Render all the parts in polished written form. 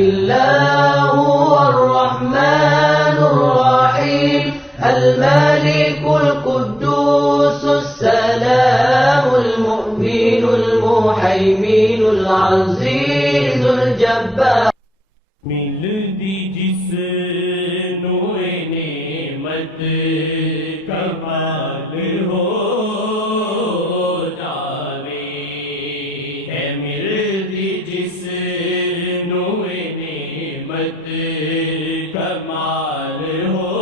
إلا هو الرحمن الرحيم الملك القدوس السلام المؤمن المهيمن العزيز الجبار. ملدی جس نوے نعمت کمال ہو جاوے ہے ملدی جس نوے نعمت کمال ہو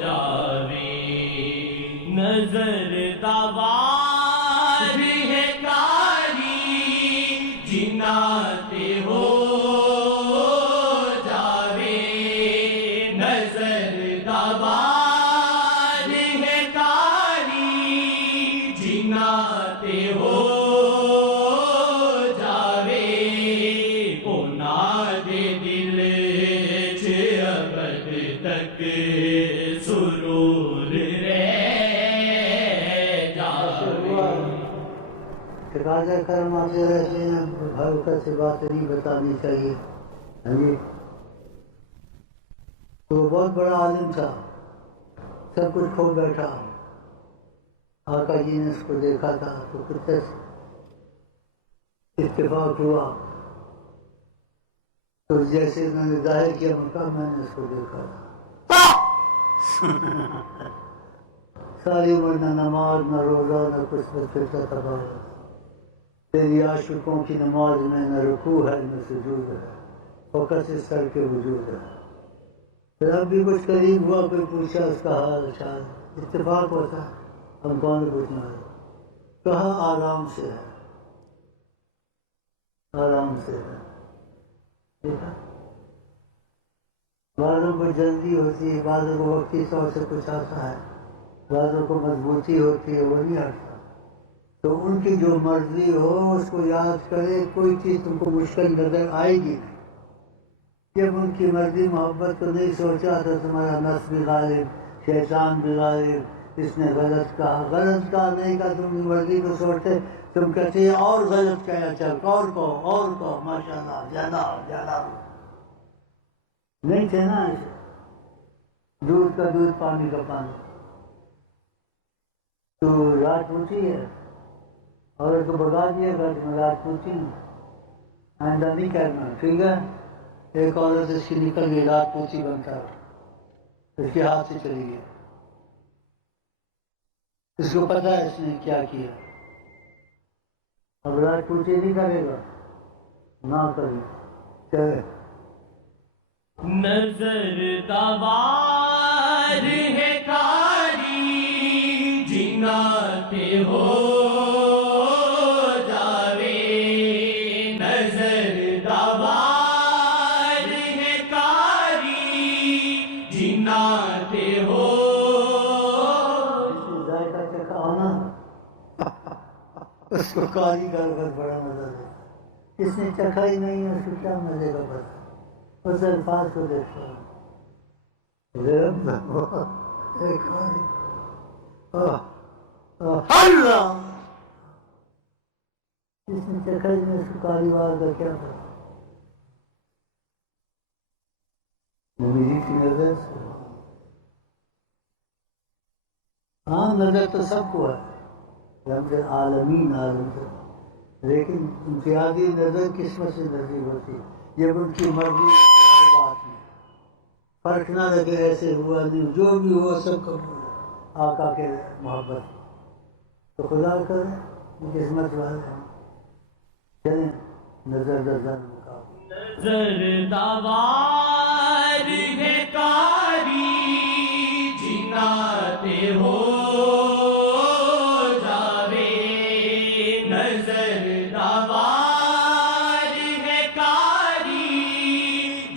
جاوے نظر دوار ہے کاری جنات ہو تقاضا کرم آتے رہتے ہیں، حرکت سے بات نہیں بتانی چاہیے. ہاں جی، تو وہ بہت بڑا عالم تھا، سب کچھ کھو بیٹھا. آقا جی نے اس کو دیکھا تھا تو کچھ اتفاق ہوا، تو جیسے میں نے ظاہر کیا مکہ میں نے اس کو دیکھا تھا. ساری عمر نہ نماز نہ روزہ نہ کچھ نہ پھرتا تھا. تیری عاشقوں کی نماز میں نہ رکوع ہے نہ سجود ہے، فقط اس سر کے وجود ہے. پھر اب بھی کچھ قریب ہوا، پھر پوچھا اس کا حال چال. اتفاق ہوتا ہے، ہم کون پوچھنا ہے. کہا آرام سے ہے، آرام سے ہے. دیکھا، بعضوں کو جلدی ہوتی ہے، بعضوں کو وقتی طور سے کچھ آتا ہے، بعضوں کو مضبوطی ہوتی ہے، وہ نہیں ہٹتا. تو ان کی جو مرضی ہو اس کو یاد کرے. کوئی چیز تم کو مشکل نظر آئے گی نہیں. جب ان کی مرضی محبت کو نہیں سوچا تو تمہارا نفس بھی غالب، شیطان بھی غالب. اس نے غلط کہا، غلط کہا نہیں کہا، تم کی مرضی کو سوچتے، تم کہتے ہیں اور غلط کہا، چل اور کو ماشاء اللہ جانا نہیں تھے نا. دودھ کا دودھ پانی کا پانی. تو رات پوچھی ہے اور اس کو بگا دیا گھر میں، رات پوچھی آئندہ نہیں کرنا، ٹھیک ہے. ایک عورت اس کی نکل گئی، رات پوچھی بن کر اس کے ہاتھ سے چلی گئی. اس کو پتا ہے اس نے کیا کیا. اب رات پوچھی نہیں کرے گا، نہ کرے چلے. نظر دوار ہے کاری جنات ہو جاوے نظر دوار ہے کاری جنات ہو. ذائقہ چکھا ہونا اس کو کاری کا بڑا مزہ ہے. اس نے چکھا ہی نہیں ہے، اس کو کیا مزے کا پتا. اس الفاظ کو دیکھتا ہوں اللہ، اس نے چکھا ہی نہیں، اس کو کاری وار کا کیا پتا. میری کی نظر سے ہاں نظر تو سب کو ہے، ہم سے عالمین عالم سے، لیکن امتیازی نظر قسمت سے نصیب ہوتی ہے. جب ان کی مرضی ہوتی ہے ہر بات میں، فرق نہ لگے ایسے ہوا نہیں، جو بھی ہوا سب قبول ہے آقا کے محبت. تو خدا کرے قسمت والے ہیں. چلیں نظر نظر دوار ہے کاری جنات ہو جاوے نظر دوار ہے کاری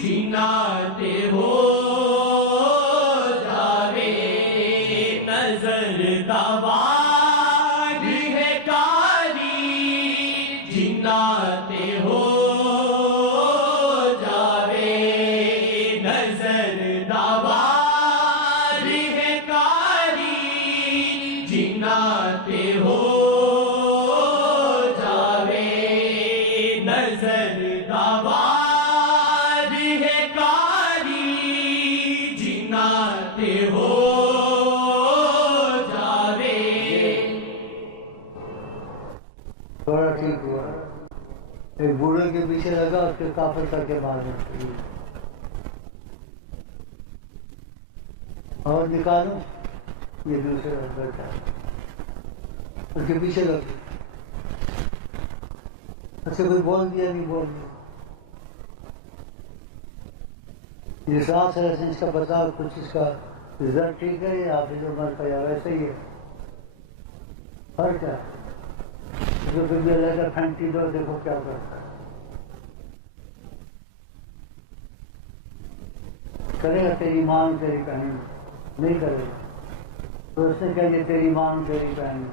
جنات ہو جاوے نظر دوار ہے کاری جنات ہو نظر دوار کے پیچھے لگا اس کے کافر کر کے مارنے اور نکالوں یہ دوسرا بیٹھا اس کے پیچھے لگ گیا. اچھا کوئی بول دیا نہیں بول دیا. یہ ساتھ ہے اس کا بتا کچھ اس کا رزلٹ ٹھیک ہے یا حافظ عمر کا یا ویسے ہی ہے فرق ہے. جو پھر بھی اللہ کا پھینٹی دو دیکھو کیا کرتا ہے. کرے گا تیری ماں تیری بہن نہیں کرے گا تو اس نے کہا یہ تیری ماں تیری بہن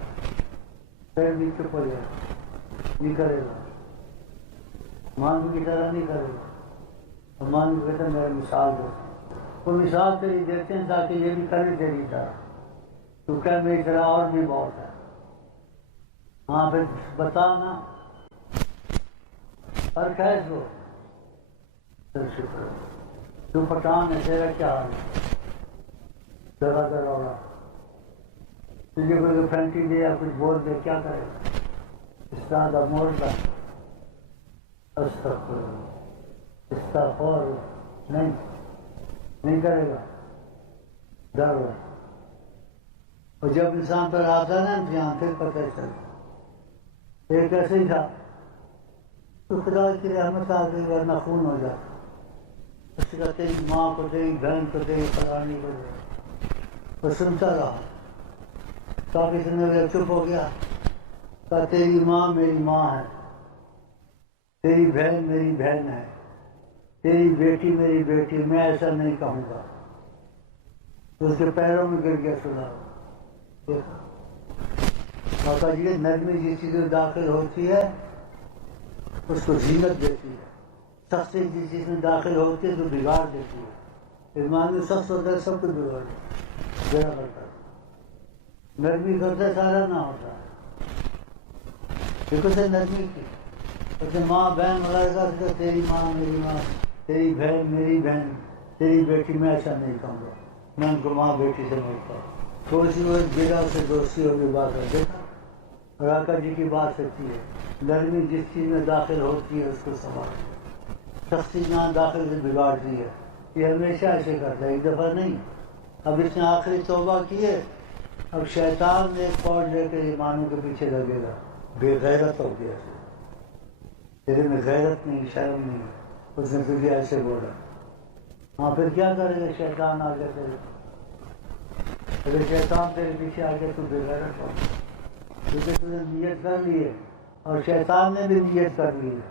پھر بھی چپ ہو جائے نہیں کرے گا. ماں کی طرح نہیں کرے گا. اور ماں کو کہتا ہے میرا مثال دو. وہ مثال تیری دیتے ہیں تاکہ یہ بھی کرے تیری طرح. تو کہ میری طرح اور بھی بہت ہے. ہاں پھر بتانا فرق ہے اس کو. شکر تو پٹھان ہے تیرا کیا حال ہے جگہ جگہ ہوا تجھے کوئی پھینٹی دے یا کچھ بول دے کیا کرے گا. اس طرح کا موڑ کا استغفار نہیں کرے گا. ڈر ہو. اور جب انسان پر آتا نا امتحان پھر پتہ چلتا. ایک ایسے ہی تھا تو خدا کی رحمت آ گئی ورنہ خون ہو جاتا. اس کا تیری ماں کو تیری بہن کو تیری فلانی کو دے. وہ سنتا رہا کافی سننے میں چپ ہو گیا. کہا تیری ماں میری ماں ہے, تیری بہن میری بہن ہے, تیری بیٹی میری بیٹی, میں ایسا نہیں کہوں گا. تو اس کے پیروں میں گر گیا سنا. اور یہ نرمی جس چیز میں داخل ہوتی ہے اس کو زینت دیتی ہے. سختی جس چیز میں داخل ہوتی ہے تو بگاڑ دیتی ہے. ایمان میں سخت ہوتا ہے سب کچھ بگاڑ دیتا ہے. نرمی کرتا سارا نہ ہوتا ہے. دیکھو سے نرمی کی اسے ماں بہن لگا تیری ماں میری ماں, تیری بہن میری بہن, تیری بیٹی, میں ایسا نہیں کہوں گا. میں ان کو ماں بیٹی سے ملتا ہوں. تھوڑی سی وہ جگہ سے دوستی ہوگی بات ہے. دیکھا راکا جی کی بات سچی ہے. نرمی جس چیز میں داخل ہوتی ہے اس کو سنبھال. سختی جہاں داخل سے بگاڑتی ہے. یہ ہمیشہ ایسے کرتا ہے, ایک دفعہ نہیں. اب اس نے آخری توبہ کی ہے. اب شیطان نے ایک فوج لے کے ایمانوں کے پیچھے لگے گا. بے غیرت ہو گیا. تیرے میں غیرت نہیں, شرم نہیں. اس نے تجھے ایسے بولا. ہاں پھر کیا کرے گا شیطان آگے تیرے. اگر شیطان تیرے پیچھے آگے تو بے غیرت ہو, کیونکہ تجھے نیت کر لی ہے اور شیطان نے بھی نیت کر لی ہے.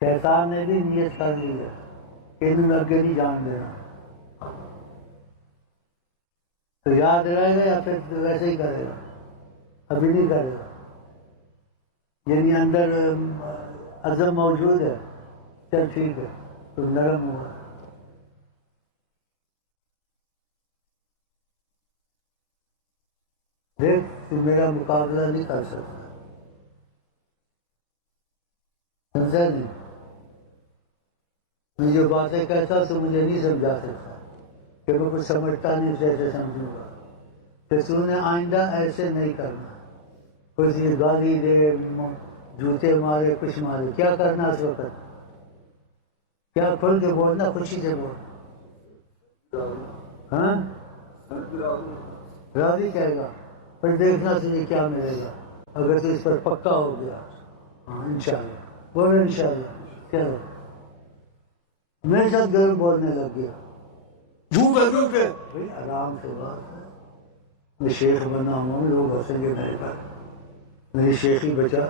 شیطان نے بھی نیت کر لی ہے کہ انہوں نے آگے نہیں جان دینا. تو یاد رہے گا یا پھر ویسے ہی کرے گا. ابھی نہیں کرے گا. یعنی اندر عزم موجود ہے. چل ٹھیک ہے تو نرم ہوا. دیکھ تو میرا مقابلہ نہیں کر سکتا. سمجھا نہیں. میں جو باتیں کہتا تو مجھے نہیں سمجھا سکتا کہ میں کچھ سمجھتا نہیں جیسے سمجھوں گا. کہ تو نے آئندہ ایسے نہیں کرنا. کچھ گالی دے, جوتے مارے, کچھ مارے, کیا کرنا اس وقت. کیا کھل کے بولنا, خوشی سے بول. ہاں راضی کہے گا. پھر دیکھنا تجھے کیا ملے گا اگر تو اس پر پکا ہو گیا. ہاں انشاءاللہ بولو انشاءاللہ. چلو میرے ساتھ گرم بولنے لگ گیا. بھائی آرام سے بات ہے. میں شیخ بنا ہوں, لوگ ہنسیں گے میرے پر. میری شیخی بچا.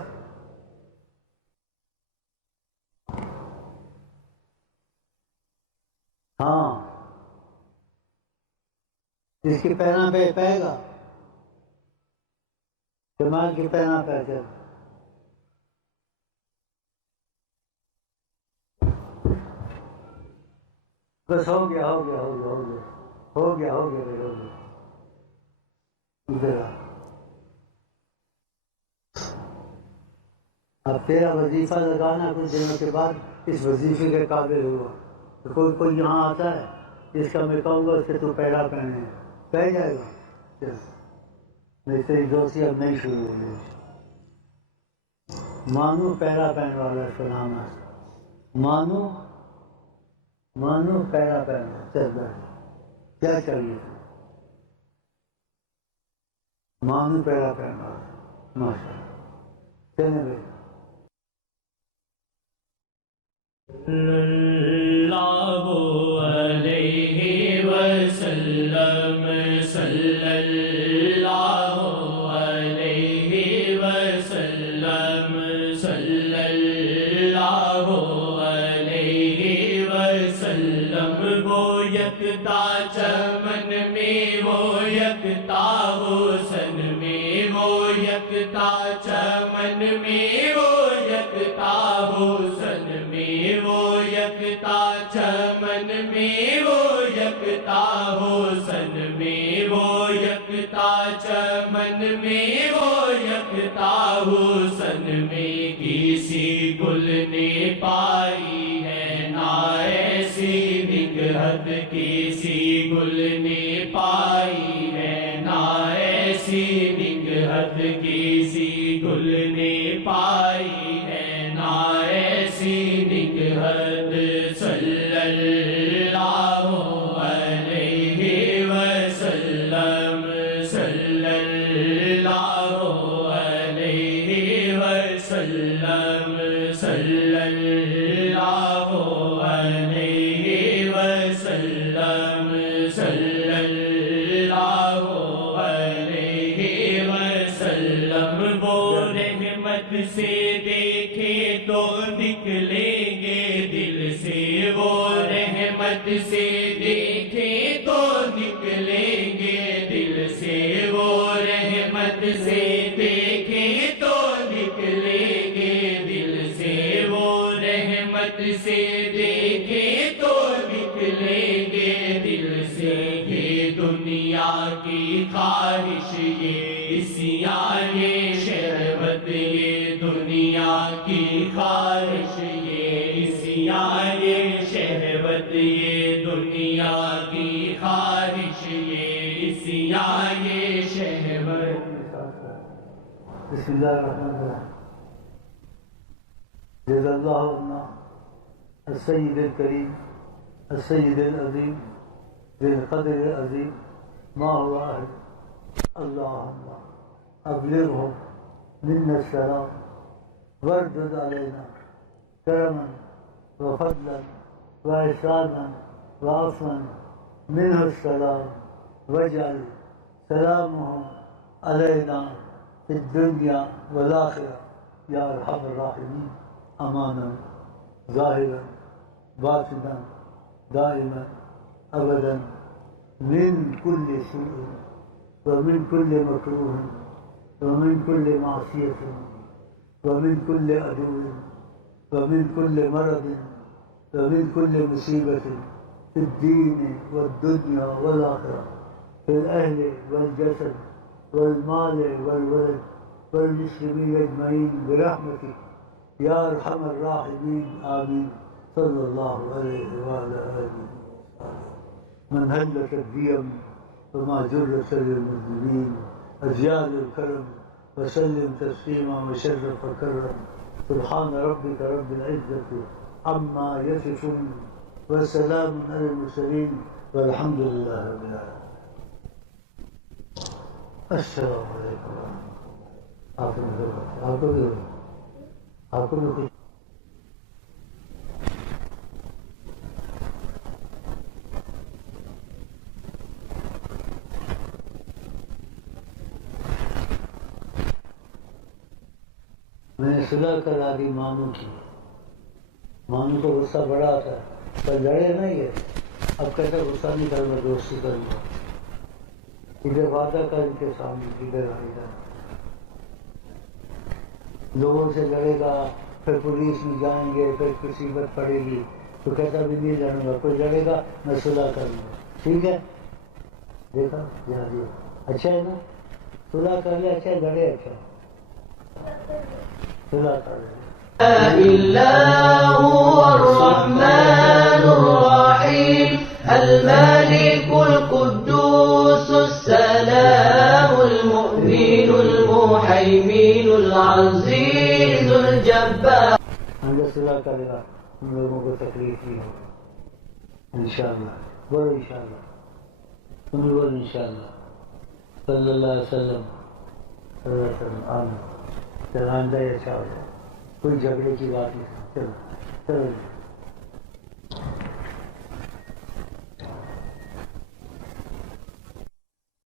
ہاں جس کے پیروں پہ پے گا جمال کے پیروں پہ چل. بس ہو گیا ہو گیا ہو گیا ہو گیا ہو گیا ہو گیا ہو گیا. ادھر اب تیرا وظیفہ لگانا کچھ دنوں کے بعد اس وظیفے کے قابل ہوا. تو کوئی یہاں آتا ہے جس کا میں کہوں گا اس کے تو پیڑا پہنے کہہ جائے گا. میری تیری دوستی اب نہیں شروع ہو گئی. مانو پیرا پہن والا اس کا نام ہے. مانو پیرا پہن چل رہا کیا چاہیے؟ مانو پیرا پہن والا ماشاء اللہ. چلے بھائی. اللہ علیہ وسلم صلی اللہ علیہ وسلم صلی اللہ علیہ وسلم. وہ یکتا چمن میں وہ یکتا حسن میں وہ یکتا چمن میں وہ یکتا حسن میں وہ یکتا چمن میں وہ یکتا حسن میں وہ یکتا چمن میں وہ یکتا حسن میں کسی گل نے پائی ہے نہ ایسی نگہت کسی گل نے پائی ہے نہ ایسی نگہت کسی گل نے پائی ہے نہ ایسی نگہت. صلی اللہ علیہ وسلم صلی اللہ علیہ وسلم صلی اللہ علیہ وسلم صلی اللہ علیہ وسلم. وہ رحمت سے دیکھے تو نکلیں گے دل سے وہ رحمت سے دیکھے تو نکلیں گے دل سے وہ رحمت سے دیکھے تو نکلیں گے دل سے وہ رحمت سے دیکھے تو نکلیں گے دل سے. یہ دنیا کی خواہش یہ اسیاں یہ شہوت یہ دنیا کی خواہش یہ اسیاں یہ شہوت یہ دنیا کی خواہش یہ اسیاں یہ شہوت. بسم اللہ الرحمن الرحیم. جزا اللہ عنا السید الکریم السید العظیم ذی القدر العظیم ما هو اہل. اللہم ابلغهم منا السلام واردد علینا کرما وفضلا واحسانا وعفوا منه السلام واجعل سلامهم علینا في الدنيا والآخرة يا أرحم الراحمين. أمانا ظاهرا باطنا دائما أبدا من كل سوء ومن كل مكروه ومن كل معصية ومن كل عدو ومن كل مرض ومن كل مصيبة في الدين والدنيا والآخرة في الأهل والجسد والمال والولد والمسلمين أجمعين برحمتك يا أرحم الراحمين. آمين. صلى الله عليه وعلى آله وصحبه. من هلت الديم وما جرت للمسلمين أزيال الكرم وسلم تسليما وشرف وكرم. سبحان ربك رب العزة عما يصفون وسلام على المرسلين والحمد لله رب العالمين. السلام علیکم. آپ کو بھی خوش. میں نے صلح کرا دی مانو کی. مانو کو غصہ بڑا آتا ہے پر لڑے نہیں ہے. اب کہتا غصہ نہیں کروں گا دوستی کروں گا. ادھر وعدہ کر ان کے سامنے ادھر آئے گا لوگوں سے لڑے گا پھر پولیس میں جائیں گے پھر مصیبت پڑے گی تو کہتا بھی نہیں لڑوں گا. کوئی لڑے گا میں صلح کروں گا. ٹھیک ہے دیکھا یاد یہ اچھا ہے نا. صلح کر لے اچھا ہے لڑے اچھا ہے. صلح کر لے. إلا هو الرحمن الرحيم الملك القدوس السلام المؤمن المهيمن العزيز جبار اللہ صلاح کرے گا ہم لوگوں کو تکلیف نہیں ہوگی انشاءاللہ. بولو انشاءاللہ. تم بھی بولو انشاءاللہ. صلی اللہ علیہ وسلم صلی اللہ علیہ وسلم. آمین. چلو آئندہ اچھا ہو جائے. کوئی جھگڑے کی بات نہیں. چلو چلو.